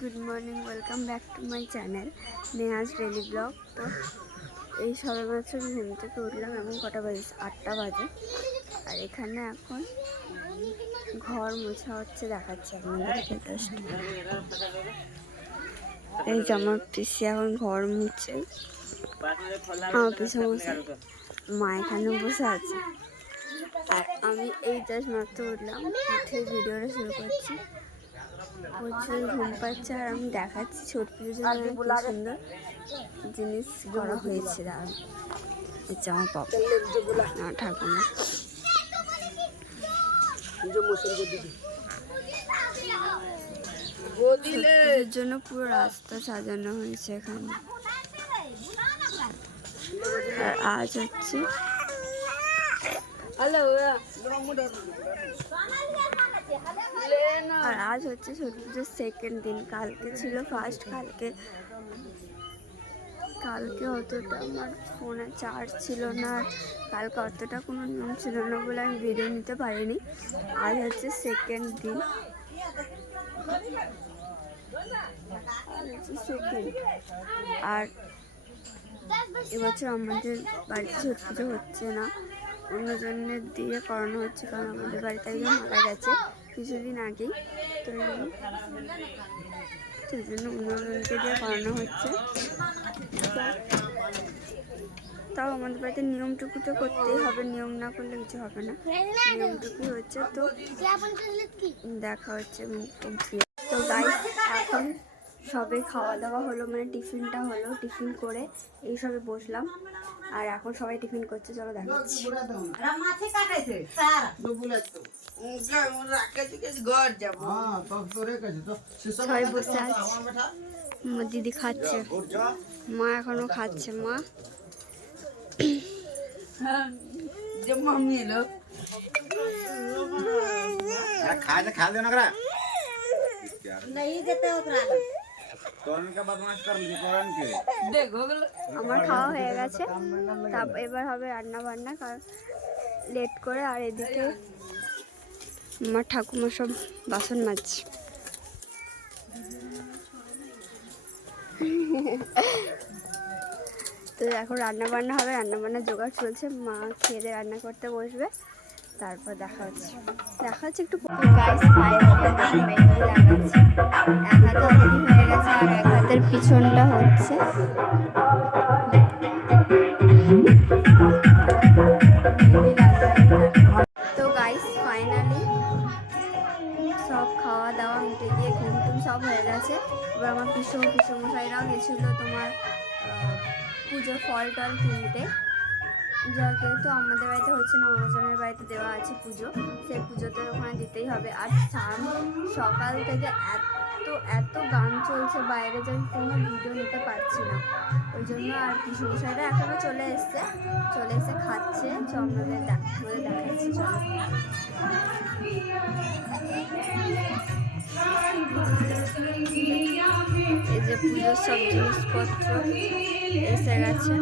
Good morning, welcome back to my channel Nehaj daily vlog. তো এই সবেমাত্র ঘুম থেকে উঠলাম, এখন কটা বাজে? 8টা বাজে। আর এখানে এখন ঘর মোছা হচ্ছে, দেখাচ্ছে আপনাদেরকে জাস্ট। এই যে আমার পিসি এখন ঘর মুছছে, আমার পিসি মশাই, মা এখানে বসে আছে। আর আমি এই জাস্ট মাত্র উঠলাম, উঠে ভিডিওটা শুরু করছি। প্রচুর ঘুম পাচ্ছে আর আমি দেখাচ্ছি ছোট জন্য কি সুন্দর জিনিস করা হয়েছে। দাঁড়ান, হচ্ছে আমার পাপা, আমার ঠাকুমা। ছোটদের জন্য পুরো রাস্তা সাজানো হয়েছে এখানে। আর আজ হচ্ছে ছট পুজোর সেকেন্ড দিন। কালকে ছিল ফার্স্ট। কালকে অতটা আমার ফোনে চার্জ ছিল না, কালকে অতটা কোনো নিয়ম ছিল না বলে আমি ভিডিও নিতে পারিনি। আজ হচ্ছে সেকেন্ড দিন, আর এবছর আমাদের বাড়িতে ছট পুজো হচ্ছে না, অন্যজনের দিয়ে করানো হচ্ছে, কারণ আমাদের বাড়িতে একজন মারা গেছে কিছুদিন আগেই। তো সেই জন্য অন্যজনকে দিয়ে করানো হচ্ছে। তাও আমাদের বাড়িতে নিয়মটুকু তো করতেই হবে, নিয়ম না করলে কিছু হবে না, নিয়মটুকুই হচ্ছে। তো দেখা হচ্ছে। তো গাইস, এখন সবে খাওয়া দাওয়া হলো, মানে টিফিনটা হলো, টিফিন করে এই সবে বসলাম। আর এখন সবাই টিফিন করছে, চলো দেখাচ্ছি। সবাই বসে আছে, দিদি খাচ্ছে, মা এখনো খাচ্ছে। মা মাম্মি এলো, আমার খাওয়া হয়ে গেছে। এবার হবে রান্না বান্না, কারণ লেট করে। আর এদিকে আমার ঠাকুমা সব বাসন মাজছে। তো এখন রান্না বান্না হবে, রান্না বান্না জোগাড় চলছে। মা খেয়ে দিয়ে রান্না করতে বসবে, তারপর দেখা হচ্ছে একটু। মেহেন্দি লাগাচ্ছে, এক হাতে অলরেডি হয়ে গেছে আর এক হাতের পিছনটা হচ্ছে। তো গাইস, ফাইনালি সব খাওয়া দাওয়া মিটে গিয়ে ঘুম টুম সব হয়ে গেছে। এবার আমার পিসমশাইরাও গেছিলো তোমার পুজো ফল টল কিনতে। যেহেতু আমাদের বাড়িতে হচ্ছে না, অন্যজনের বাড়িতে দেওয়া আছে পুজো, সেই পুজোতে ওখানে দিতেই হবে। আর সকাল থেকে এত গান চলছে বাইরে যে আমি কোনো ভিডিও নিতে পারছি না, ওই জন্য। আর পিসমশাইরা এখনও চলে এসে খাচ্ছে, আমাদের দেখাচ্ছি। এই যে পুজোর সব জিনিসপত্র এসে গেছে।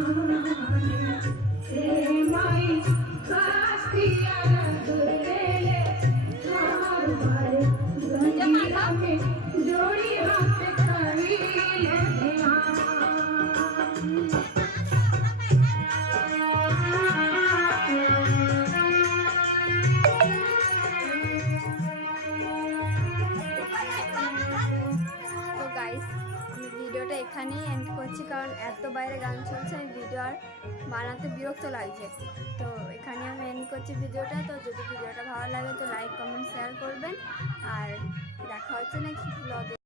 ভিডিওটা এখানেই এন্ড করছি, কারণ এত বাইরে গান চলছে, আমি ভিডিও আর বানাতে বিরক্ত লাগছে। তো এখানে আমি এন্ড করছি ভিডিওটা। তো যদি ভিডিওটা ভালো লাগে তো লাইক, কমেন্ট, শেয়ার করবেন। আর দেখা হচ্ছে নেক্সট ব্লগে।